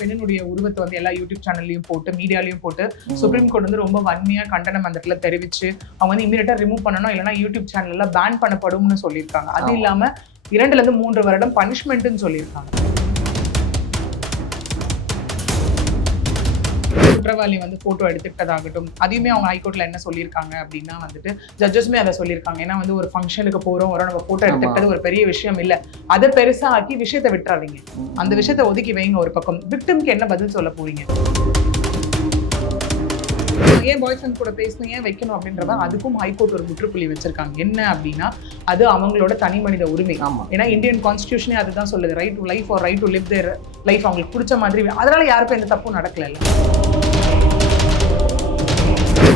பெண்ணினுடைய உருவத்தை வந்து எல்லா யூடியூப் சேனல்லையும் போட்டு மீடியாலையும் போட்டு சுப்ரீம் கோர்ட் வந்து ரொம்ப வன்மையா கண்டனம் அந்த இடத்துல தெரிவிச்சு அவங்க வந்து இமீடியட்டா ரிமூவ் பண்ணணும், இல்லைன்னா யூடியூப் சேனல்ல பேன் பண்ணப்படும்னு சொல்லியிருக்காங்க. அது இல்லாம 2 to 3 வருடம் பனிஷ்மெண்ட்னு சொல்லியிருக்காங்க. குற்றவாளி வந்து போட்டோ எடுத்துக்கிட்டதாகட்டும், அதையுமே அவங்க ஹைகோர்ட்ல என்ன சொல்லியிருக்காங்க அப்படின்னா வந்துட்டு ஜட்ஜஸுமே அதை சொல்லியிருக்காங்க. ஏன்னா வந்து ஒரு ஃபங்க்ஷனுக்கு போறோம் நம்ம போட்டோ எடுத்துக்கிட்டது ஒரு பெரிய விஷயம் இல்ல, அதை பெருசா ஆக்கி விஷயத்தை விட்டுறாதீங்க, அந்த விஷயத்தை ஒதுக்கி வைங்க ஒரு பக்கம். விக்டிம்க்கு என்ன பதில் சொல்ல போறீங்க? ஏன் பாய் ஃப்ரெண்ட் கூட பேசணும், ஏன் வைக்கணும் அப்படின்றத அதுக்கும் ஹைகோர்ட் ஒரு முற்றுப்புள்ளி வச்சிருக்காங்க. என்ன அப்படின்னா அது அவங்களோட தனி மனித உரிமை. ஏன்னா இந்தியன் கான்ஸ்டிடியூஷனே அதுதான் சொல்லுது, right to life or right to live their life. அவங்களுக்கு பிடிச்ச மாதிரி, அதனால யாருக்கும் எந்த தப்பும் நடக்கல.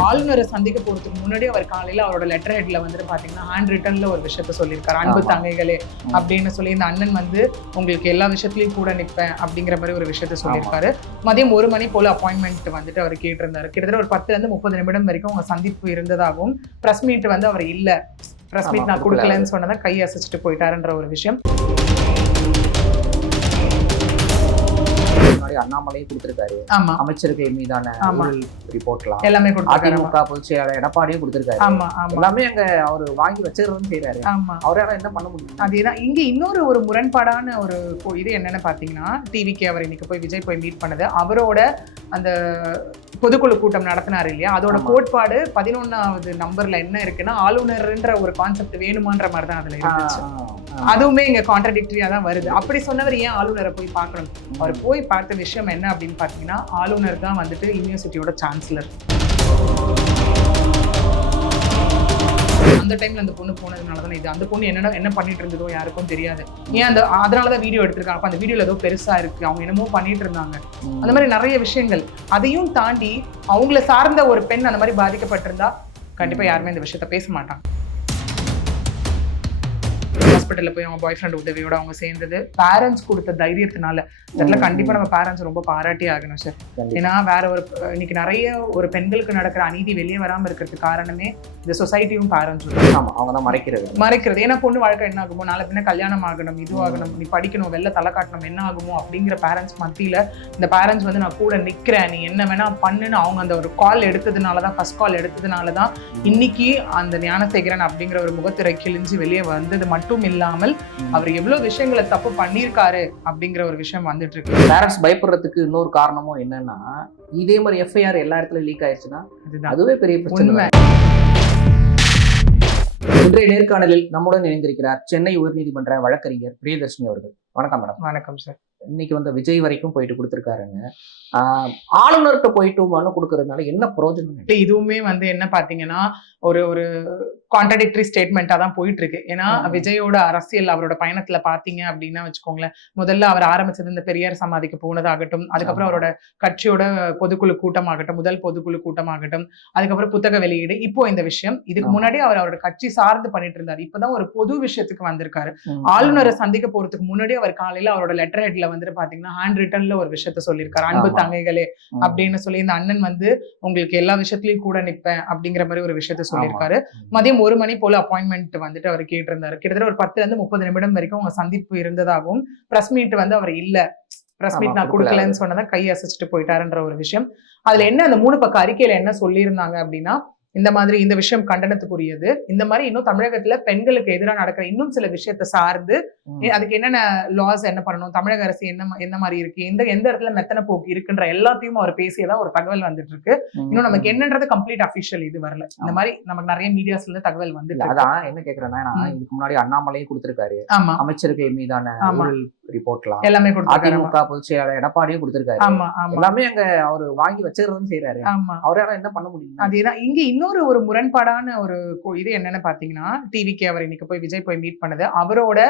ஆளுநரை சந்திக்க போறதுக்கு முன்னாடி அவர் காலையில அவரோட லெட்டர் ஹெட்ல வந்துட்டு பாத்தீங்கன்னா ஹேண்ட் ரிட்டன்ல ஒரு விஷயத்த சொல்லியிருக்காரு. அன்பு தங்கைகளே அப்படின்னு சொல்லி இந்த அண்ணன் வந்து உங்களுக்கு எல்லா விஷயத்திலயும் கூட நிற்பேன் அப்படிங்கிற மாதிரி ஒரு விஷயத்த சொல்லியிருக்காரு. மதியம் 1 மணி போல அப்பாயின்மெண்ட் வந்துட்டு அவர் கேட்டிருந்தாரு. கிட்டத்தட்ட ஒரு 10 to 30 நிமிடம் வரைக்கும் அவங்க சந்திப்பு இருந்ததாகவும், பிரஸ் மீட் வந்து அவர் இல்ல, பிரஸ் மீட் நான் கொடுக்கலன்னு சொன்னதை கை அசைச்சிட்டு போயிட்டாருன்ற ஒரு விஷயம். அண்ணாமலையும் கொடுத்திருக்காரு, அமைச்சர்கள் மீதான ரிப்போர்ட்லாம் எல்லாமே அதிமுக பொதுச் செயலாளர் எடப்பாடியும் கொடுத்திருக்காரு. எல்லாமே அங்க அவரு வாங்கி வச்சிருன்னு செய்யறாரு. அவரால என்ன பண்ண முடியும்? அதேதான் இங்க இன்னொரு ஒரு முரண்பாடான ஒரு இது என்னன்னு பாத்தீங்கன்னா, டிவிக்கு அவர் இன்னைக்கு போய் விஜய் போய் மீட் பண்ணது, அவரோட அந்த பொதுக்குழு கூட்டம் நடத்தினாரு இல்லையா, அதோட கோட்பாடு 11வது நம்பர்ல என்ன இருக்குன்னா ஆளுநர்ன்ற ஒரு கான்செப்ட் வேணுமான்ற மாதிரி தான் அதுல இருந்துச்சு. அதுவுமே இங்க கான்ட்ரடிக்டரியா தான் வருது. அப்படி சொன்னவர் ஏன் ஆளுநரை போய் பார்க்கணும்? அவர் போய் பார்த்த விஷயம் என்ன அப்படின்னு பாத்தீங்கன்னா, ஆளுநர் தான் வந்துட்டு யூனிவர்சிட்டியோட சான்சலர். அந்த டைம்ல அந்த பொண்ணு போனதுனாலதான் இது, அந்த பொண்ணு என்ன பண்ணிட்டு இருந்ததோ யாருக்கும் தெரியாது. ஏன் அதனாலதான் வீடியோ எடுத்திருக்காங்க. அப்ப அந்த வீடியோல ஏதோ பெருசா இருக்கு, அவங்க என்னமோ பண்ணிட்டு இருந்தாங்க, அந்த மாதிரி நிறைய விஷயங்கள். அதையும் தாண்டி அவங்கள சார்ந்த ஒரு பெண் அந்த மாதிரி பாதிக்கப்பட்டிருந்தா கண்டிப்பா யாருமே இந்த விஷயத்த பேச மாட்டாங்க. ஹாஸ்பிட்டல்ல போய் அவங்க பாய் ஃப்ரெண்ட் உதவியோட அவங்க சேர்ந்தது பேரண்ட்ஸ் கொடுத்த தைரியத்தினால. இதெல்லாம் கண்டிப்பா நம்ம பேரண்ட்ஸ் ரொம்ப பாராட்டி ஆகணும் சார். ஏன்னா வேற ஒரு இன்னைக்கு நிறைய ஒரு பெண்களுக்கு நடக்கிற அநீதி வெளியே வராம இருக்கிறதுக்கு காரணமே இந்த சொசைட்டியும் பேரண்ட்ஸும். அவங்க தான் மறைக்கிறது. ஏன்னா பொண்ணு வாழ்க்கை என்ன ஆகுமோ, நாளை பின்ன கல்யாணம் ஆகணும், இதுவாகணும், நீ படிக்கணும், வெளில தலை காட்டணும், என்ன ஆகுமோ அப்படிங்கிற பேரண்ட்ஸ் மத்தியில இந்த பேரண்ட்ஸ் வந்து நான் கூட நிக்கிறேன், நீ என்ன வேணா பண்ணுன்னு அவங்க அந்த ஒரு கால் எடுத்ததுனாலதான், ஃபர்ஸ்ட் கால் எடுத்ததுனாலதான் இன்னைக்கு அந்த ஞானசேகரன் அப்படிங்கிற ஒரு முகத்திரை கிழிஞ்சு வெளியே வந்தது மட்டும் இல்லாமல் அவர் எவ்வளவு விஷயங்களை தப்பு பண்ணியிருக்காரு அப்படிங்கிற ஒரு விஷயம் வந்துட்டு இருக்கு. பேரண்ட்ஸ் பயப்படுறதுக்கு இன்னொரு காரணமும் என்னன்னா, இதே மாதிரி எஃப்ஐஆர் எல்லா இடத்துல லீக் ஆயிடுச்சுன்னா அதுவே பெரிய பிரச்சனை. இன்றைய நேர்காணலில் நம்முடன் இணைந்திருக்கிறார் சென்னை உயர்நீதிமன்ற வழக்கறிஞர் பிரியதர்ஷினி அவர்கள். வணக்கம் மேடம். வணக்கம் சார். இன்னைக்கு வந்து விஜய் வரைக்கும் போயிட்டு கொடுத்துருக்காருங்க. ஆளுநர்கிட்ட போயிட்டு மனு கொடுக்கறதுனால என்ன பிரயோஜனம்? இதுவுமே வந்து என்ன பாத்தீங்கன்னா ஒரு கான்ட்ரடிக்டரி ஸ்டேட்மெண்டா தான் போயிட்டு இருக்கு. ஏன்னா விஜயோட அரசியல் அவரோட பயணத்துல பாத்தீங்க அப்படின்னா வச்சுக்கோங்களேன், முதல்ல அவர் ஆரம்பிச்சது இந்த பெரியார் சமாதிக்கு போனதாகட்டும், அதுக்கப்புறம் அவரோட கட்சியோட பொதுக்குழு கூட்டமாகட்டும், முதல் பொதுக்குழு கூட்டமாகட்டும், அதுக்கப்புறம் புத்தக வெளியீடு, இப்போ இந்த விஷயம். இதுக்கு முன்னாடி அவரோட கட்சி சார்ந்து பண்ணிட்டு இருந்தாரு. இப்பதான் ஒரு பொது விஷயத்துக்கு வந்திருக்காரு. ஆளுநரை சந்திக்க போறதுக்கு முன்னாடி அவர் காலையில அவரோட லெட்டர் ஹெட்ல வந்துட்டு பாத்தீங்கன்னா ஹேண்ட் ரிட்டன்ல ஒரு விஷயத்த சொல்லியிருக்காரு. அன்பு தங்கைகளே அப்படின்னு சொல்லி இந்த அண்ணன் வந்து உங்களுக்கு எல்லா விஷயத்திலயும் கூட நிற்பேன் அப்படிங்கிற மாதிரி ஒரு விஷயத்த சொல்லியிருக்காரு. மதியம் 1 மணி போல அப்பாயின்மெண்ட் வந்துட்டு அவர் கேட்டிருந்தாரு. கிட்டத்தட்ட ஒரு 10 to 30 நிமிடம் வரைக்கும் அவங்க சந்திப்பு இருந்ததாகவும், பிரஸ் மீட் வந்து அவர் இல்ல, பிரஸ் மீட் நான் கொடுக்கலன்னு சொன்னதை கை அசைச்சிட்டு போயிட்டாருன்ற ஒரு விஷயம். அதுல என்ன அந்த 3 பக்க அறிக்கையில என்ன சொல்லியிருந்தாங்க அப்படின்னா, இந்த மாதிரி இந்த விஷயம் கண்டனத்துக்குரியது, இந்த மாதிரி இன்னும் தமிழகத்துல பெண்களுக்கு எதிராக நடக்கிற இன்னும் சில விஷயத்தை சார்ந்து அதுக்கு என்னென்ன லாஸ் என்ன பண்ணணும், தமிழக அரசு என்ன மாதிரி இருக்கு, எந்த இடத்துல மெத்தன போக்கு இருக்குன்ற எல்லாத்தையும் அவர் பேசியதா ஒரு தகவல் வந்துட்டு இருக்கு. இன்னும் நமக்கு என்னன்றது கம்ப்ளீட் அபிஷியல் இது வரல. இந்த மாதிரி நமக்கு நிறைய மீடியாஸ்ல இருந்து தகவல் வந்து அதான் என்ன கேக்குறேன்னா, இதுக்கு முன்னாடி அண்ணாமலையும் கொடுத்திருக்காரு, அமைச்சர்கள் மீதான ரிப்போர்ட்லாம் எல்லாமே அதிமுக பொதுச் செயலாளர் எடப்பாடியும் கொடுத்திருக்காரு. எல்லாமே அங்க அவரு வாங்கி வச்சிருன்னு செய்யறாரு. அவரால என்ன பண்ண முடியும்? அதேதான் இங்க இன்னொரு ஒரு முரண்பாடான ஒரு இது என்னன்னு பாத்தீங்கன்னா, டிவிக்கு அவர் இன்னைக்கு போய் விஜய் போய் மீட் பண்ணது, அவரோட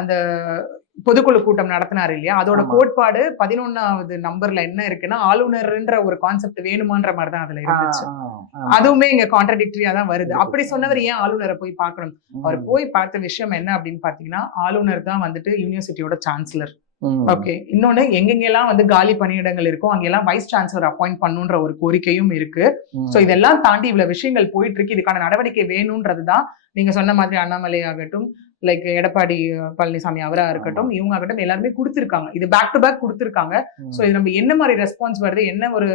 அந்த பொதுக்குழு கூட்டம் நடத்தினாரு இல்லையா, அதோட கோட்பாடு 11வது நம்பர்ல என்ன இருக்குன்னா ஆளுநர்ன்ற ஒரு கான்செப்ட் வேணுமான்ற மாதிரி தான் அதுல இருந்துச்சு. அதுவுமே இங்க கான்ட்ரடிக்டரியா தான் வருது. அப்படி சொன்னவர் ஏன் ஆளுநரை போய் பார்க்கணும்? அவர் போய் பார்த்த விஷயம் என்ன அப்படின்னு பாத்தீங்கன்னா, ஆளுநர் தான் வந்துட்டு யூனிவர்சிட்டியோட சான்சலர். ஓகே, இன்னொன்னு எங்கெங்கெல்லாம் வந்து காலி பணியிடங்கள் இருக்கும் அங்கெல்லாம் வைஸ் சான்சலர் அப்பாயிண்ட் பண்ணுன்ற ஒரு கோரிக்கையும் இருக்கு. சோ இதெல்லாம் தாண்டி இவ்வளவு விஷயங்கள் போயிட்டு இருக்கு. இதுக்கான நடவடிக்கை வேணும்ன்றதுதான் நீங்க சொன்ன மாதிரி அண்ணாமலை ஆகட்டும், லைக் எடப்பாடி பழனிசாமி அவரா இருக்கட்டும், இவங்க ஆகட்டும், எல்லாருமே கொடுத்திருக்காங்க. இது பேக் டு பேக் கொடுத்திருக்காங்க. சோ இது நம்ம என்ன மாதிரி ரெஸ்பான்ஸ் வருது, என்ன ஒரு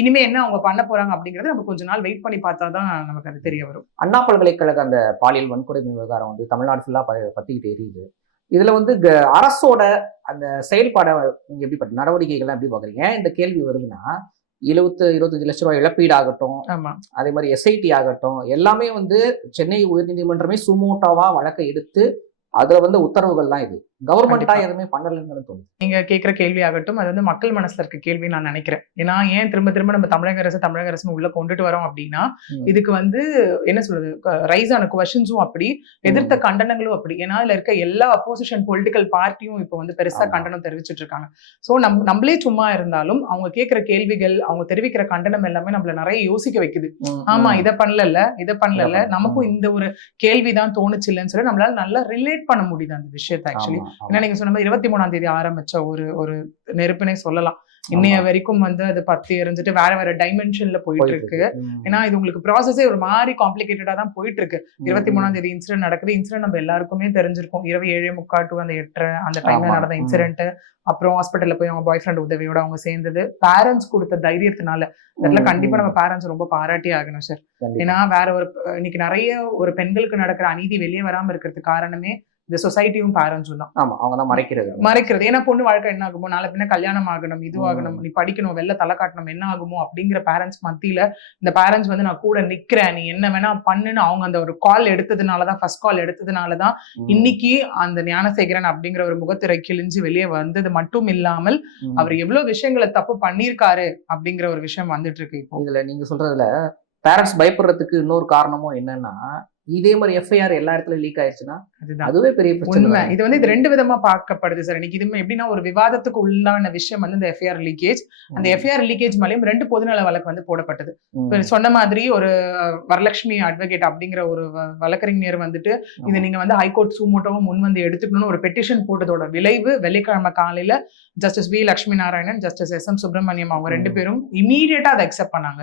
இனிமே என்ன அவங்க பண்ண போறாங்க அப்படிங்கறது நம்ம கொஞ்ச நாள் வெயிட் பண்ணி பார்த்தாதான் நமக்கு அது தெரிய வரும். அண்ணா பல்கலைக்கழக அந்த பாலியல் வன்கொடுமை விவகாரம் வந்து தமிழ்நாடு ஃபுல்லா பத்திக்கிட்டு எரியுது. இதுல வந்து அரசோட அந்த செயல்பாட நீங்க எப்படி நடவடிக்கைகள்லாம் எப்படி பாக்குறீங்க? இந்த கேள்வி வருதுன்னா 25 லட்சம் ரூபாய் இழப்பீடு ஆகட்டும், அதே மாதிரி எஸ்ஐடி ஆகட்டும், எல்லாமே வந்து சென்னை உயர்நீதிமன்றமே சுமோட்டோவா வழக்கை எடுத்து அதுல வந்து உத்தரவுகள்லாம் இது கவர்மெண்டா எதுவுமே பண்ணலன்னு தோணுது. நீங்க கேட்கிற கேள்வி ஆகட்டும், அது வந்து மக்கள் மனசுல இருக்க கேள்வி நான் நினைக்கிறேன். ஏன்னா ஏன் திரும்ப திரும்ப நம்ம தமிழக அரசு உள்ள கொண்டுட்டு வரோம் அப்படின்னா, இதுக்கு வந்து என்ன சொல்றது, ரைஸ் ஆன குவெஷன்ஸும் அப்படி, எதிர்த்த கண்டனங்களும் அப்படி. ஏன்னா இதுல இருக்க எல்லா அப்போசிஷன் பொலிட்டிக்கல் பார்ட்டியும் இப்ப வந்து பெருசா கண்டனம் தெரிவிச்சிட்டு இருக்காங்க. சோ நம்மளே சும்மா இருந்தாலும் அவங்க கேட்கிற கேள்விகள், அவங்க தெரிவிக்கிற கண்டனம் எல்லாமே நம்மள நிறைய யோசிக்க வைக்குது. ஆமா, இதை பண்ணல, நமக்கும் இந்த ஒரு கேள்விதான் தோணுச்சு இல்லைன்னு சொல்லி நம்மளால நல்லா ரிலேட் பண்ண முடியுது அந்த விஷயத்த. ஆக்சுவலி ஏன்னா நீங்க சொன்ன மாதிரி 23ஆம் தேதி ஆரம்பிச்ச ஒரு நெருப்புனே சொல்லலாம். இன்னைய வரைக்கும் வந்து அது பத்தி எரிஞ்சுட்டு வேற டைமென்ஷன்ல போயிட்டு இருக்கு. ஏன்னா இது உங்களுக்கு ப்ராசஸே ஒரு மாதிரி காம்ப்ளிகேட்டடா தான் போயிட்டு இருக்கு. 23ஆம் தேதி இன்சிடென்ட் நடக்குது. இன்சிடென்ட் நம்ம எல்லாருக்குமே தெரிஞ்சிருக்கும். இரவு 7:45 to அந்த 8:30 அந்த டைம்ல நடந்த இன்சிடென்ட். அப்புறம் ஹாஸ்பிட்டல்ல போய் அவங்க பாய் ஃப்ரெண்ட் உதவியோட அவங்க சேர்ந்தது. பேரண்ட்ஸ் கொடுத்த தைரியத்தினால இதுல கண்டிப்பா நம்ம பேரண்ட்ஸ் ரொம்ப பாராட்டி ஆகணும் சார். ஏன்னா வேற ஒரு இன்னைக்கு நிறைய ஒரு பெண்களுக்கு நடக்கிற அநீதி வெளியே வராம இருக்கிறதுக்கு காரணமே இந்த சொசைட்டியும் பேரண்ட்ஸும் தான். ஆமா, அவங்க தான் மறைக்கிறது. ஏன்னா பொண்ணு வாழ்க்கை என்ன ஆகுமோ, நாளை பின்ன கல்யாணம் ஆகணும், இதுவாகணும், நீ படிக்கணும், வெளில தலை காட்டணும், என்ன ஆகுமோ அப்படிங்கிற பேரண்ட்ஸ் மத்தியில இந்த பேரண்ட்ஸ் வந்து நான் கூட நிக்கிறேன், நீ என்ன வேணா பண்ணுன்னு அவங்க அந்த ஒரு கால் எடுத்ததுனாலதான், ஃபர்ஸ்ட் கால் எடுத்ததுனாலதான் இன்னைக்கு அந்த ஞானசேகரன் அப்படிங்கிற ஒரு முகத்திரை கிழிஞ்சு வெளியே வந்தது மட்டும் இல்லாமல் அவர் எவ்வளவு விஷயங்களை தப்பு பண்ணிருக்காரு அப்படிங்கிற ஒரு விஷயம் வந்துட்டு இருக்கு. இப்போ இதுல நீங்க சொல்றதுல பேரண்ட்ஸ் பயப்படுறதுக்கு இன்னொரு காரணமும் என்னன்னா, இதே மாதிரி எஃப்ஐஆர் எல்லா இடத்துலயும் லீக் ஆயிடுச்சுன்னா அதுவே பெரிய பிரச்சனை. இது வந்து இது ரெண்டு விதமா பார்க்கப்படுது சார். இன்னைக்கு இது எப்படின்னா ஒரு விவாதத்துக்கு உள்ளான விஷயம் வந்து இந்த எஃப்ஐஆர் லீக்கேஜ். அந்த எஃப்ஐஆர் லீக்கேஜ் மேலேயும் 2 பொதுநல வழக்கு வந்து போடப்பட்டது. சொன்ன மாதிரி ஒரு வரலட்சுமி அட்வொகேட் அப்படிங்கிற ஒரு வழக்கறிஞர் வந்துட்டு இது நீங்க வந்து ஹைகோர்ட் சூமோட்டோவும் முன் வந்து எடுத்துக்கணும்னு ஒரு பெட்டிஷன் போட்டதோட விளைவு வெள்ளிக்கிழமை காலையில justice V Lakshmi Narayanan, justice SM Subramaniam அவங்க 2 பேரும் இமீடியட்டா அதை அக்செப்ட் பண்ணாங்க.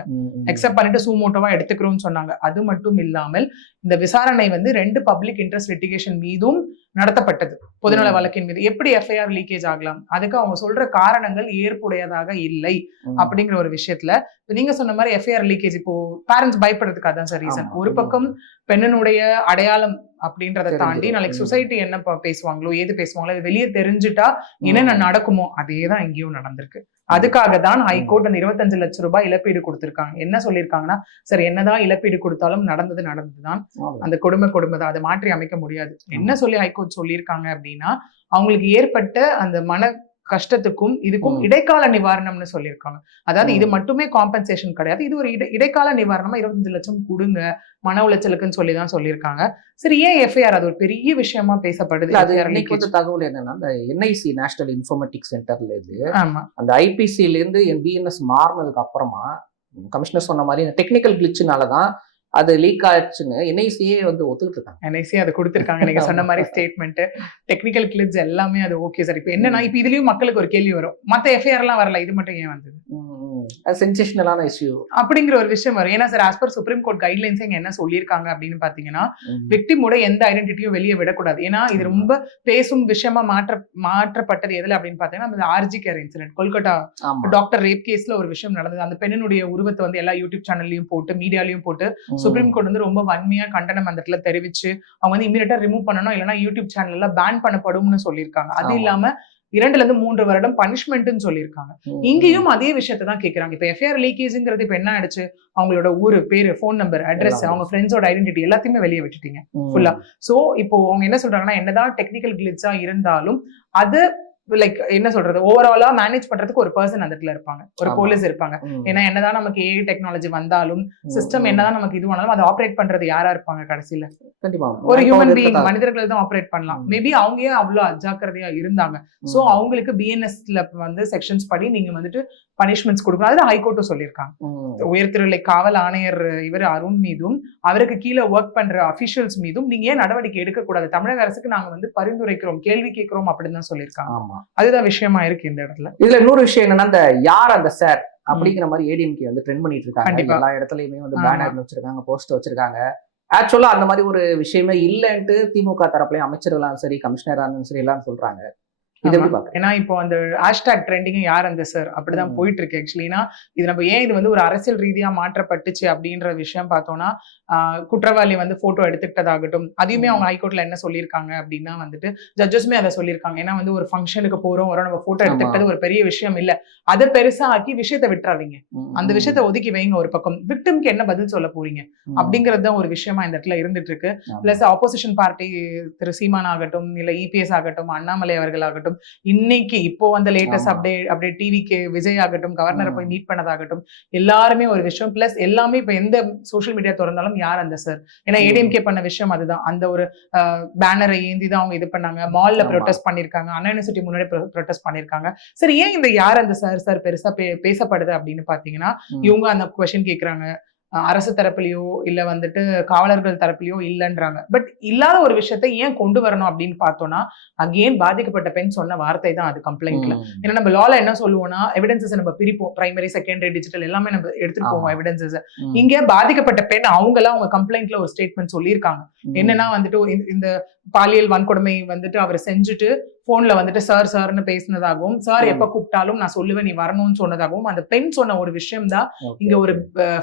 அக்செப்ட் பண்ணிட்டு சூமோட்டோவா எடுத்துக்கிறோம்னு சொன்னாங்க. அது மட்டும் இல்லாமல் இந்த விசாரணை வந்து 2 பப்ளிக் இன்ட்ரெஸ்ட் லிட்டிகேஷன் மீதும் நடத்தப்பட்டது. பொதுநல வழக்கின் மீது எப்படி எஃப்ஐஆர் லீக்கேஜ் ஆகலாம், அதுக்கு அவங்க சொல்ற காரணங்கள் ஏற்புடையதாக இல்லை அப்படிங்கிற ஒரு விஷயத்துல நீங்க சொன்ன மாதிரி எஃப்ஐஆர் லீக்கேஜ் இப்போ பேரண்ட்ஸ் பயப்படுறதுக்கு அதான் சார் ரீசன். ஒரு பக்கம் பெண்ணனுடைய அடையாளம் அப்படின்றத தாண்டி நாளைக்கு சொசைட்டி என்ன பேசுவாங்களோ, ஏது பேசுவாங்களோ, அது வெளியே தெரிஞ்சுட்டா என்னென்ன நடக்குமோ அதேதான் எங்கேயும் நடந்திருக்கு. அதுக்காக தான் ஹைகோர்ட் அந்த 25 லட்சம் ரூபாய் இழப்பீடு கொடுத்திருக்காங்க. என்ன சொல்லியிருக்காங்கன்னா, சரி என்னதான் இழப்பீடு கொடுத்தாலும் நடந்ததுதான், அந்த கொடுமை தான், அதை மாற்றி அமைக்க முடியாது. என்ன சொல்லி ஹைகோர்ட் சொல்லியிருக்காங்க அப்படின்னா, அவங்களுக்கு ஏற்பட்ட அந்த மன கஷ்டத்துக்கும் இதுக்கும் இடைக்கால நிவாரணம்னு சொல்லியிருக்காங்க. அதாவது இது மட்டுமே காம்பன்சேஷன் கிடையாது, இது ஒரு இடைக்கால நிவாரணமா 25 லட்சம் கொடுங்க மன உளைச்சலுக்குன்னு சொல்லிதான் சொல்லியிருக்காங்க. சரி, ஏன் எஃப்ஐஆர் அது ஒரு பெரிய விஷயமா பேசப்படுது? அது இன்னைக்கு வந்து தகவல் என்னன்னா, அந்த NIC நேஷனல் இன்ஃபர்மேட்டிக்ஸ் சென்டர்ல இருந்து அந்த IPCல இருந்து BNS மாறினதுக்கு அப்புறமா கமிஷனர் சொன்ன மாதிரி டெக்னிக்கல் கிளிச்சுனாலதான் அது லீக் ஆயிடுச்சுன்னு NICயே வந்து ஒத்துக்கிட்டு இருக்காங்க. NIC அதை கொடுத்திருக்காங்க. நீங்க சொன்ன மாதிரி ஸ்டேட்மெண்ட், டெக்னிக்கல் கிளிப்ஸ் எல்லாமே அது ஓகே சார். இப்போ என்னன்னா, இப்போ இதுலயும் மக்களுக்கு ஒரு கேள்வி வரும், மத்த எஃப்ஐஆர் எல்லாம் வரல, இது மட்டும் ஏன் வந்தது? சென்சேஷனலான இஷ்யூ அப்படிங்கிற ஒரு விஷயம் வரும். ஏன்னா sir, as per supreme court guidelines என்ன சொல்லியிருக்காங்க அப்படின்னு பாத்தீங்கன்னா, விக்டிமோட எந்த ஐடென்டிட்டியும் வெளியே விடக்கூடாது. ஏன்னா இது ரொம்ப பேசும் விஷயமா மாற்றப்பட்டது எதுல அப்படின்னு பாத்தீங்கன்னா, RG Kar incident, Kolkata doctor rape கேஸ்ல ஒரு விஷயம் நடந்தது. அந்த பெண்ணினுடைய உருவத்தை வந்து எல்லா யூடியூப் சேனல்லையும் போட்டு, மீடியாலையும் போட்டு சுப்ரீம் கோர்ட் வந்து ரொம்ப வன்மையா கண்டனம் அந்த இடத்துல தெரிவிச்சு அவங்க வந்து இமீடியட்டா ரிமூவ் பண்ணணும், இல்லைன்னா யூடியூப் சேனல் எல்லாம் பேன் பண்ணப்படும்னு சொல்லியிருக்காங்க. அது இல்லாம 2 to 3 வருடம் பனிஷ்மெண்ட்னு சொல்லியிருக்காங்க. இங்கேயும் அதே விஷயத்தை தான் கேட்கறாங்க. இப்ப எஃப்ஐஆர் லீக்கேஜ்ங்கிறது இப்ப என்ன ஆயிடுச்சு, அவங்களோட ஊரு பேரு, போன் நம்பர், அட்ரஸ், அவங்க ஃப்ரெண்ட்ஸோட ஐடென்டிட்டி எல்லாத்தையுமே வெளியே விட்டுட்டீங்க ஃபுல்லா. சோ இப்போ அவங்க என்ன சொல்றாங்கன்னா, என்னதான் டெக்னிக்கல் கிளிட்ஸா இருந்தாலும் அது லைக் என்ன சொல்றது, ஓவராலா மேனேஜ் பண்றதுக்கு ஒரு பர்சன் அந்த இடத்துல இருப்பாங்க, ஒரு போலீஸ் இருப்பாங்க. ஏன்னா என்னதான் நமக்கு AI டெக்னாலஜி வந்தாலும், சிஸ்டம் என்னதான் நமக்கு இது ஆனாலும் அதை ஆப்ரேட் பண்றது யாரா இருப்பாங்க கடைசியில? ஒரு ஹியூமன் பீயிங், மனிதர்கள் தான் ஆப்ரேட் பண்ணலாம். மேபி அவங்க அவ்வளவு அஜாக்கிரதையா இருந்தாங்க. சோ அவங்களுக்கு BNSல வந்து செக்ஷன்ஸ் படி நீங்க வந்துட்டு பனிஷ்மெண்ட்ஸ் கொடுக்கணும். அது ஹைகோர்ட்டும் சொல்லியிருக்காங்க. உயர்திரு காவல் ஆணையர் இவர் அருண் மீதும் அவருக்கு கீழே ஒர்க் பண்ற அபிஷியல்ஸ் மீதும் நீங்க ஏன் நடவடிக்கை எடுக்கக்கூடாது, தமிழக அரசுக்கு நாங்க வந்து பரிந்துரைக்கிறோம், கேள்வி கேட்கிறோம் அப்படின்னு தான் சொல்லியிருக்காங்க. அதுதான் விஷயமா இருக்கு இந்த இடத்துல. இதுல இன்னொரு விஷயம் என்னன்னா, அந்த யார் அந்த சார் அப்படிங்கிற மாதிரி ADMK வந்து ட்ரெண்ட் பண்ணிட்டு இருக்காங்க. எல்லா இடத்துலயுமே வந்து பேனர் வச்சிருக்காங்க, போஸ்டர் வச்சிருக்காங்க. ஆக்சுவலா அந்த மாதிரி ஒரு விஷயமே இல்லைன்ட்டு திமுக தரப்புலயும் அமைச்சர்களாலும் சரி, கமிஷனரா இருந்தாலும் சரி எல்லாம் சொல்றாங்க. ஏன்னா இப்போ அந்த ஹேஷ்டாக் ட்ரெண்டிங் யார் அந்த சார் அப்படிதான் போயிட்டு இருக்கு ஆக்சுவலினா. இது நம்ம ஏன் இது வந்து ஒரு அரசியல் ரீதியா மாற்றப்பட்டுச்சு அப்படின்ற விஷயம் பார்த்தோம்னா, குற்றவாளி வந்து போட்டோ எடுத்துக்கிட்டதாகட்டும், அதையுமே அவங்க ஹைகோர்ட்ல என்ன சொல்லியிருக்காங்க அப்படின்னா வந்துட்டு ஜட்ஜஸுமே அதை சொல்லியிருக்காங்க. ஏன்னா வந்து ஒரு ஃபங்க்ஷனுக்கு போறோம் வரோம், நம்ம போட்டோ எடுத்துக்கிட்டது ஒரு பெரிய விஷயம் இல்ல, அதை பெருசா ஆக்கி விஷயத்தை விட்டுறாதீங்க, அந்த விஷயத்தை ஒதுக்கி வைங்க ஒரு பக்கம். விக்டிம்க்கு என்ன பதில் சொல்ல போறீங்க அப்படிங்கிறது தான் ஒரு விஷயமா இந்த இடத்துல இருந்துட்டு இருக்கு. பிளஸ் ஆப்போசிஷன் பார்ட்டி திரு சீமான் ஆகட்டும், இல்ல இபிஎஸ் ஆகட்டும், அண்ணாமலை அவர்கள் ஆகட்டும், இன்னைக்கு இப்போ வந்து லேட்டஸ்ட் அப்டேட் டிவிக்கு விஜய் ஆகட்டும், கவர்னரை போய் மீட் பண்ணதாகட்டும், எல்லாருமே ஒரு விஷயம். பிளஸ் எல்லாமே இப்ப எந்த சோசியல் மீடியா திறந்தாலும் யார் அந்த சார், ஏன்னா ஏடிஎம்கே பண்ண விஷயம் அதுதான். அந்த ஒரு பேனரை ஏந்தி தான் அவங்க இது பண்ணாங்க, மால்ல ப்ரொடெஸ்ட் பண்ணிருக்காங்க, அண்ணா யூனிவர்சிட்டி முன்னாடி ப்ரொடெஸ்ட் பண்ணிருக்காங்க. சரி, ஏன் இந்த யார் அந்த சார் பெருசா பேசப்படுது அப்படின்னு பாத்தீங்கன்னா, இவங்க அந்த குவெஸ்டின் கேக்குறாங்க, அரசு தரப்புலயோ இல்ல வந்துட்டு காவலர்கள் தரப்புலயோ இல்லைன்றாங்க. பட் இல்லாத ஒரு விஷயத்தை ஏன் கொண்டு வரணும் அப்படின்னு பார்த்தோம்னா, அகெயின் பாதிக்கப்பட்ட பெண் சொன்ன வார்த்தை தான் அது கம்ப்ளைண்ட்ல. ஏன்னா நம்ம லால என்ன சொல்லுவோம்னா, எவிடன்சஸ் நம்ம பிரிப்போம், பிரைமரி, செகண்டரி, டிஜிட்டல் எல்லாமே நம்ம எடுத்துட்டு போவோம் எவிடன்சஸ். இங்க பாதிக்கப்பட்ட பெண் அவங்களா அவங்க கம்ப்ளைண்ட்ல ஒரு ஸ்டேட்மெண்ட் சொல்லியிருக்காங்க. என்னன்னா வந்துட்டு இந்த பாலியல் வன்கொடுமை வந்துட்டு அவர் செஞ்சுட்டு போன்ல வந்துட்டு சார்னு பேசினதாகவும், சார் எப்ப கூப்பிட்டாலும் நான் சொல்லுவேன் நீ வரணும்னு சொன்னதாகவும் அந்த பெண் சொன்ன ஒரு விஷயம் தான் இங்க ஒரு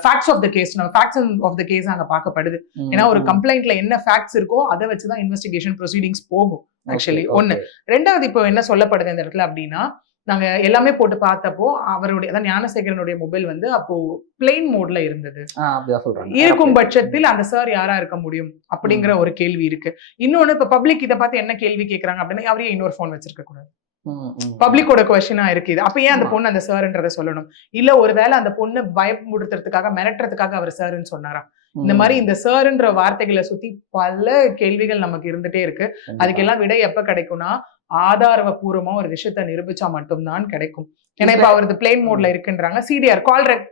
ஃபேக்ட்ஸ் ஆஃப் த கேஸ், நம்ம ஃபேக்ட்ஸ் ஆஃப் த கேஸ் அங்க பார்க்கப்படுது. ஏன்னா ஒரு கம்ப்ளைண்ட்ல என்ன ஃபேக்ட்ஸ் இருக்கோ அதை வச்சுதான் இன்வெஸ்டிகேஷன் ப்ரொசீடிங்ஸ் போகும் ஆக்சுவலி. ஒண்ணு. ரெண்டாவது, இப்போ என்ன சொல்லப்படுது இந்த இடத்துல அப்படின்னா, நாங்க எல்லாமே போட்டு பார்த்தப்போ அவருடைய அதான் ஞானசேகரனுடைய மொபைல் வந்து அப்போ பிளெயின் மோட்ல இருந்தது. இருக்கும் பட்சத்தில் அந்த சார் யாரா இருக்க முடியும் அப்படிங்கிற ஒரு கேள்வி இருக்கு. இன்னொன்னு, இப்ப பப்ளிக் இதை பார்த்து என்ன கேள்வி கேட்கறாங்க அப்படின்னா, அவரே இன்னொரு போன் வச்சிருக்க கூடாது, பப்ளிக்கோட கொஸ்டினா இருக்கு இது. அப்ப ஏன் அந்த பொண்ணு அந்த சார்ன்றதை சொல்லணும்? இல்ல ஒருவேளை அந்த பொண்ணு பயமுடுத்துறதுக்காக, மிரட்டுறதுக்காக அவர் சார்ன்னு சொன்னாரா? இந்த மாதிரி இந்த சார்ன்ற வார்த்தைகளை சுத்தி பல கேள்விகள் நமக்கு இருந்துட்டே இருக்கு. அதுக்கெல்லாம் விடை எப்ப கிடைக்கும்னா, ஆதாரபூர்வமா ஒரு விஷயத்த நிரூபிச்சா மட்டும்தான் கிடைக்கும். ஏன்னா இப்ப அவரது பிளேன் மோட்ல இருக்குன்றாங்க. சிடிஆர்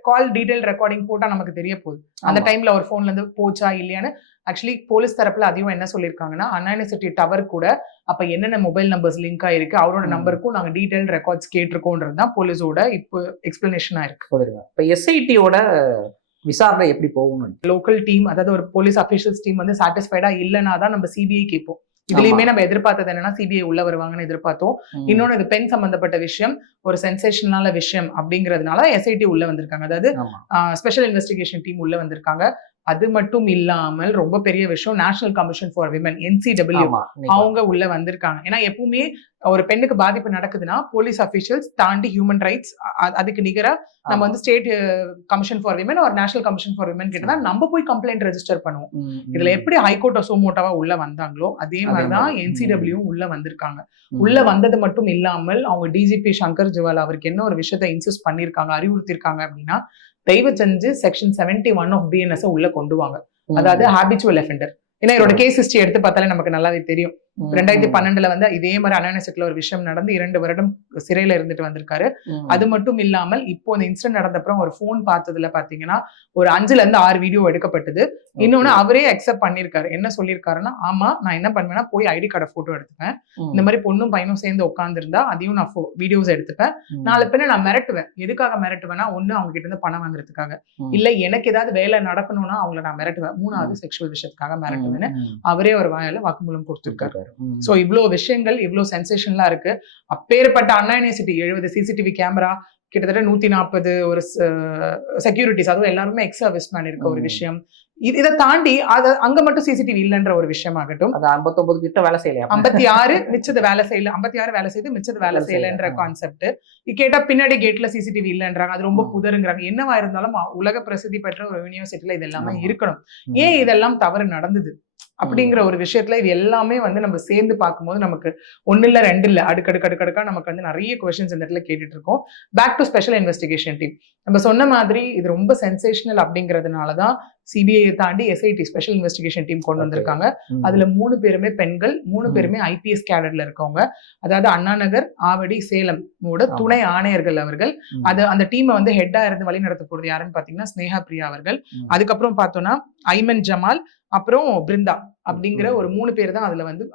கால் டீடைல் ரெக்கார்டிங் போட்டா நமக்கு தெரிய போகுது அந்த டைம்ல ஒரு போன்ல இருந்து போச்சா இல்லையான்னு. ஆக்சுவலி போலீஸ் தரப்புல அதிகம் என்ன சொல்லியிருக்காங்கன்னா, அண்ணா யூனிவர்சிட்டி டவர் கூட அப்ப என்னென்ன மொபைல் நம்பர்ஸ் லிங்க் ஆயிருக்கு, அவரோட நம்பருக்கும் நாங்க டீடைல் ரெக்கார்ட்ஸ் கேட்டிருக்கோன்றது தான் போலீஸோட இப்போ எக்ஸ்பிளனேஷனா இருக்கு. இப்ப எஸ்ஐடியோட விசாரணை எப்படி போகணும்? லோக்கல் டீம், அதாவது ஒரு போலீஸ் அபிஷியல்ஸ் டீம் வந்து சாட்டிஸ்ஃபைடா இல்லைன்னா தான் நம்ம சிபிஐ கேட்போம். இதுலயுமே நம்ம எதிர்பார்த்தது என்னன்னா, சிபிஐ உள்ள வருவாங்கன்னு எதிர்பார்த்தோம். இன்னொன்னு, இது பெண் சம்பந்தப்பட்ட விஷயம், ஒரு சென்சேஷனால விஷயம் அப்படிங்கறதுனால எஸ்ஐடி உள்ள வந்திருக்காங்க, அதாவது ஸ்பெஷல் இன்வெஸ்டிகேஷன் டீம் உள்ள வந்திருக்காங்க. அது மட்டும் இல்லாமல் ரொம்ப பெரிய விஷயம், national commission for women NCW அவங்க உள்ள வந்திருக்காங்க. ஏன்னா எப்பவுமே ஒரு பெண்ணுக்கு பாதிப்பு நடக்குதுன்னா போலீஸ் அபிஷியல்ஸ் தாண்டி ஹியூமன் ரைட்ஸ், அதுக்கு நிகரா நம்ம வந்து ஸ்டேட் கமிஷன் ஃபார் விமன் ஒரு நேஷனல் கமிஷன் ஃபார் விமன் கிட்ட தான் நம்ம போய் கம்ப்ளைண்ட் ரெஜிஸ்டர் பண்ணுவோம். இதுல எப்படி ஹைகோர்ட் சோமோட்டாவா உள்ள வந்தாங்களோ அதே மாதிரிதான் NCW உள்ள வந்திருக்காங்க. உள்ள வந்தது மட்டும் இல்லாமல் அவங்க டிஜிபி சங்கர் ஜிவால் அவருக்கு என்ன ஒரு விஷயத்தை இன்சிஸ்ட் பண்ணிருக்காங்க, அறிவுறுத்திருக்காங்க அப்படின்னா, தயவு செஞ்சு செக்ஷன் 71 ஆஃப் BNS உள்ள கொண்டு வாங்க, அதாவது ஹாபிச்சுவல் அஃபெண்டர். ஏன்னா இதோட கேஸ் ஹிஸ்டரி எடுத்து பார்த்தாலே நமக்கு நல்லாவே தெரியும். 2012 வந்து இதே மாதிரி அண்ணா யூனிவர்சிட்டில ஒரு விஷயம் நடந்து 2 வருடம் சிறையில இருந்துட்டு வந்திருக்காரு. அது மட்டும் இல்லாமல் இப்போ இந்த இன்சிடென்ட் நடந்த அப்புறம் ஒரு போன் பார்த்ததுல பாத்தீங்கன்னா ஒரு 5ல இருந்து 6 வீடியோ எடுக்கப்பட்டது. இன்னொன்னு அவரே அக்செப்ட் பண்ணிருக்காரு. என்ன சொல்லியிருக்காருன்னா, ஆமா நான் என்ன பண்ணுவேன்னா போய் ஐடி கார்டை போட்டோ எடுத்துப்பேன், இந்த மாதிரி பொண்ணும் பையனும் சேர்ந்து உட்கார்ந்து இருந்தா அதையும் நான் வீடியோஸ் எடுத்துப்பேன், 4 பேரை நான் மிரட்டுவேன். எதுக்காக மிரட்டுவேன்னா, ஒண்ணு அவங்க கிட்ட இருந்து பணம் வாங்குறதுக்காக, இல்ல எனக்கு ஏதாவது வேலை நடக்கணும்னா அவங்களை நான் மிரட்டுவேன், 3வது செக்ஷுவல் விஷயத்துக்காக மிரட்டுவேன்னு அவரே ஒரு வாயால வாக்குமூலம் கொடுத்திருக்காரு. சோ இவ்வளவு விஷயங்கள், இவ்வளவு சென்சேஷன்லாம் இருக்கு. அப்பேற்பட்ட அண்ணா யூனிவர்சிட்டி 70 CCTV கேமரா, கிட்டத்தட்ட 140 ஒரு செக்யூரிட்டிஸ், அதுவும் எல்லாருமே எக்ஸ் சர்வீஸ் மேன் இருக்க ஒரு விஷயம். இதை தாண்டி அங்க மட்டும் சிசிடிவி இல்லைன்ற ஒரு விஷயம் ஆகட்டும். 59 கிட்ட வேலை செய்யல, 56 மிச்சது வேலை செய்யல, 56 வேலை செய்து மிச்சது வேலை செய்யலன்ற கான்செப்ட். கேட்டா பின்னாடி கேட்ல சிசிடிவி இல்லைன்றாங்க, அது ரொம்ப புதருங்கிறாங்க. என்னவா இருந்தாலும் உலக பிரசித்தி பெற்ற ஒரு யூனிவர்சிட்டியில இது எல்லாமே இருக்கணும். ஏன் இதெல்லாம் தவறு நடந்தது அப்படிங்கிற ஒரு விஷயத்துல இது எல்லாமே வந்து நம்ம சேர்ந்து பார்க்கும்போது நமக்கு 1 இல்ல 2 இல்ல அடுக்கடுக்கா நமக்கு வந்து நிறைய கொஸ்டின்ஸ் இந்த இடத்துல கேட்டுட்டு இருக்கோம். Back to special investigation team, நம்ம சொன்ன மாதிரி இது ரொம்ப சென்சேஷனல் அப்படிங்கிறதுனாலதான் சிபிஐ தாண்டி SIT ஸ்பெஷல் இன்வெஸ்டிகேஷன் டீம் கொண்டு வந்திருக்காங்க. அதுல 3 பேருமே பெண்கள், 3 பேருமே IPS கேடர்ல இருக்கவங்க. அதாவது அண்ணா நகர், ஆவடி, சேலம் துணை ஆணையர்கள் அவர்கள். அந்த டீமை வந்து ஹெட்டா இருந்து வழி நடத்த போறது யாருன்னு பாத்தீங்கன்னா ஸ்னேகா பிரியா அவர்கள். அதுக்கப்புறம் பார்த்தோம்னா ஐமன் ஜமால், அப்புறம் பிருந்தா, அப்படிங்கிற ஒரு 3 பேர் தான் அதுல வந்து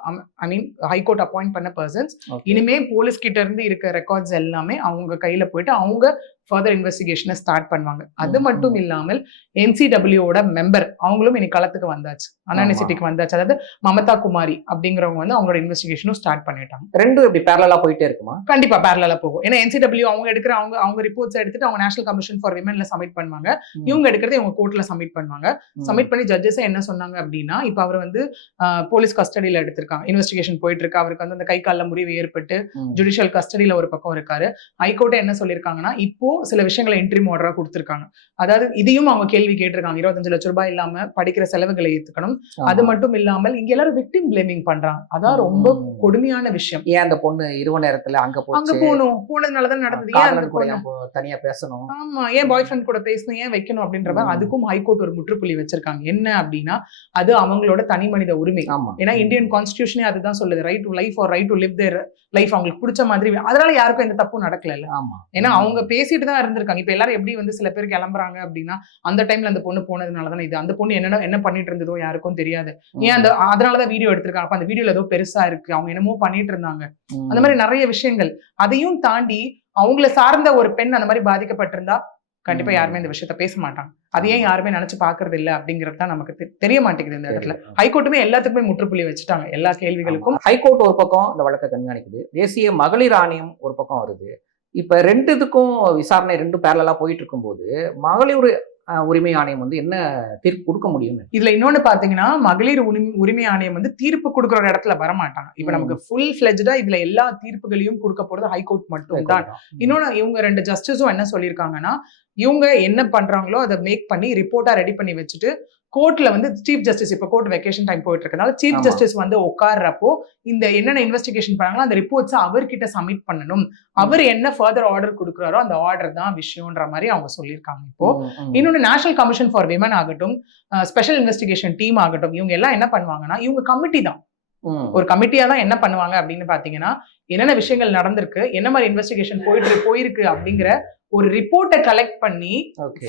ஐ மீன் ஹைகோர்ட் அப்பாயிண்ட் பண்ண பர்சன்ஸ். இனிமே போலீஸ் கிட்ட இருந்து இருக்க ரெக்கார்ட்ஸ் எல்லாமே அவங்க கையில போயிட்டு அவங்க ஃபர்தர் இன்வெஸ்டிகேஷனை ஸ்டார்ட் பண்ணுவாங்க. அது மட்டும் இல்லாமல் NCWோட மெம்பர் அவங்களும் இன்னைக்கு களத்துக்கு வந்தாச்சு, அனானிசிட்டிக்கு வந்தாச்சு. அதாவது மமதா குமாரி அப்படிங்கிறவங்க வந்து அவங்களோட இன்வெஸ்டிகேஷனும் ஸ்டார்ட் பண்ணிட்டாங்க. ரெண்டும் இப்படி பேரலலா போயிட்டே இருக்குமா? கண்டிப்பா பேரலலா போகும். ஏன்னா NCW அவங்க எடுக்கிற அவங்க ரிப்போர்ட்ஸ் எடுத்துட்டு அவங்க நேஷனல் கமிஷன் ஃபார் விமென்ல சப்மிட் பண்ணுவாங்க. இவங்க எடுக்கிறது இவங்க கோர்ட்ல சப்மிட் பண்ணுவாங்க. சப்மிட் பண்ணி ஜட்ஜஸ் என்ன சொன்னாங்க அப்படின்னா, இப்ப அவர் வந்து போலீஸ் கஸ்டடியில எடுத்திருக்காங்க, இன்வெஸ்டிகேஷன் போயிட்டு இருக்கு. அவருக்கு வந்து அந்த கை கால முறிவு ஏற்பட்டு ஜுடிஷியல் கஸ்டடியில ஒரு பக்கம் இருக்காரு. ஹைகோர்ட் என்ன சொல்லியிருக்காங்கன்னா, இப்போ சில விஷயங்களை இன்ட்ரீம் ஆர்டரா கொடுத்திருக்காங்க. அதாவது இதையும் அவங்க கேள்வி கேட்டிருக்காங்க. 25 லட்சம் ரூபாய் இல்லாம படிக்கிற செலவுகளை ஏத்துக்கணும். அது மட்டும் இல்லாமல் இங்க எல்லாரும் விக்டிம் பிளேமிங் பண்றாங்க. அதான் ரொம்ப கொடுமையான விஷயம். ஏன் அந்த பொண்ணு இரவு நேரத்துல அங்க போனதுனாலதான் நடந்தது, ஏன் அந்த பொண்ணு தனியா பேசணும், ஆமா ஏன் பாய் ஃப்ரெண்ட் கூட பேசணும், ஏன் வைக்கணும் அப்படின்றத அதுக்கும் ஹைகோர்ட் ஒரு முற்றுப்புள்ளி வச்சிருக்காங்க. என்ன அப்படின்னா, அது அவங்களோட தனி மனித உரிமை. ஏன்னா இந்தியன் கான்ஸ்டிடியூஷனே அதுதான் சொல்லுது, right to life or right to live their life. அவங்களுக்கு பிடிச்ச மாதிரி, அதனால யாருக்கும் எந்த தப்பும் நடக்கல. ஏன்னா அவங்க பேசிட்டு தான் இருந்திருக்காங்க. இப்ப எல்லாரும் எப்படி வந்து சில பேர் கிளம்புறாங்க அப்படின்னா, அந்த டைம்ல அந்த பொண்ணு போனதுனாலதான் இது, அந்த பொண்ணு என்ன பண்ணிட்டு இருந்ததோ யாருக்கும் தெரியாது, ஏன் அந்த அதனாலதான் வீடியோ எடுத்திருக்காங்க. அப்ப அந்த வீடியோல ஏதோ பெருசா இருக்கு, அவங்க என்னமோ பண்ணிட்டு இருந்தாங்க, அந்த மாதிரி நிறைய விஷயங்கள். அதையும் தாண்டி அவங்கள சார்ந்த ஒரு பெண் அந்த மாதிரி பாதிக்கப்பட்டிருந்தா கண்டிப்பா யாருமே இந்த விஷயத்த பேச மாட்டாங்க. அது ஏன் யாருமே நினைச்சு பாக்குறது இல்ல அப்படிங்கிறது தான் நமக்கு தெரிய மாட்டேங்குது. இந்த இடத்துல ஹைகோர்ட்டுமே எல்லாத்துக்குமே முற்றுப்புள்ளி வச்சுட்டாங்க, எல்லா கேள்விகளுக்கும். ஹைகோர்ட் ஒரு பக்கம் இந்த வழக்கை கண்காணிக்குது, தேசிய மகளிர் ஆணையம் ஒரு பக்கம் வருது. இப்ப ரெண்டுத்துக்கும் விசாரணை ரெண்டு பேரலா போயிட்டு இருக்கும்போது மகளிர் உரிமை ஆணையம் வந்து என்ன தீர்ப்பு கொடுக்க முடியும்? இதுல இன்னொன்னு பாத்தீங்கன்னா, மகளிர் உரிமை ஆணையம் வந்து தீர்ப்பு கொடுக்குற இடத்துல வரமாட்டாங்க. இப்ப நமக்கு ஃபுல் ஃபிளெஜ்டா இதுல எல்லா தீர்ப்புகளையும் கொடுக்க போறது ஹைகோர்ட் மட்டும் தான். இன்னொன்னு, இவங்க 2 ஜஸ்டிஸும் என்ன சொல்லியிருக்காங்கன்னா, இவங்க என்ன பண்றாங்களோ அதை மேக் பண்ணி ரிப்போர்ட்டா ரெடி பண்ணி வச்சுட்டு கோர்ட்ல வந்து சீஃப் ஜஸ்டிஸ், இப்ப கோர்ட் வெக்கேஷன் டைம் போயிட்டு இருக்கனால சீஃப் ஜஸ்டிஸ் வந்து உட்கார்றப்போ இந்த என்னென்ன இன்வெஸ்டிகேஷன் பண்ணாங்களோ அந்த ரிப்போர்ட்ஸ் அவர்கிட்ட சப்மிட் பண்ணணும். அவர் என்ன ஃபர்தர் ஆர்டர் கொடுக்குறாரோ அந்த ஆர்டர் தான் விஷயம்ன்ற மாதிரி அவங்க சொல்லியிருக்காங்க. இப்போ இன்னொன்னு, நேஷனல் கமிஷன் ஃபார் விமன் ஆகட்டும், ஸ்பெஷல் இன்வெஸ்டிகேஷன் டீம் ஆகட்டும், இவங்க எல்லாம் என்ன பண்ணுவாங்கன்னா, இவங்க கமிட்டி தான், ஒரு கமிட்டியா தான் என்ன பண்ணுவாங்க அப்படின்னு பாத்தீங்கன்னா, என்னென்ன விஷயங்கள் நடந்திருக்கு, என்ன மாதிரி இன்வெஸ்டிகேஷன் போயிருக்கு அப்படிங்கிற ஒரு ரிப்போர்ட்டை கலெக்ட் பண்ணி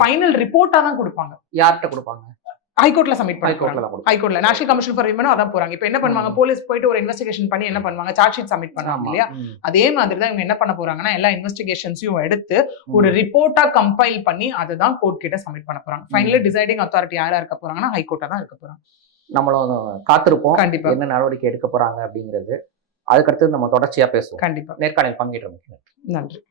ஃபைனல் ரிப்போர்ட்டா தான் கொடுப்பாங்க. யார்கிட்ட கொடுப்பாங்க? ஹைகோர்ட்ல சப்மிட் பண்ணுவாங்க. ஹைகோர்ட்ல நேஷனல் கமிஷன் ஃபார் விமனும் அதான் போறாங்க. இப்ப என்ன பண்ணுவாங்க, போலீஸ் போயிட்டு ஒரு இன்வெஸ்டிகேஷன் பண்ணி என்ன பண்ணுவாங்க, சார்ஜ் ஷீட் சப்மிட் பண்ணுவாங்க இல்லையா? அதே மாதிரி தான் இவங்க என்ன பண்ண போறாங்கன்னா, எல்லா இன்வெஸ்டிகேஷன்ஸையும் எடுத்து ஒரு ரிப்போர்ட்டா கம்பைல் பண்ணி அதுதான் கோர்ட் கிட்ட சப்மிட் பண்ண போறாங்க. ஃபைனலி டிசைடிங் அத்தாரிட்டி யாரா இருக்க போறாங்கன்னா ஹைகோர்ட்டா தான் இருக்க போறாங்க. நம்மளும் காத்திருப்போம் கண்டிப்பா என்ன நடவடிக்கை எடுக்க போறாங்க அப்படிங்கிறது. அதுக்கடுத்து நம்ம தொடர்ச்சியா பேசுவோம். கண்டிப்பா. நேர்காணல் பங்கேற்றமைக்கு நன்றி.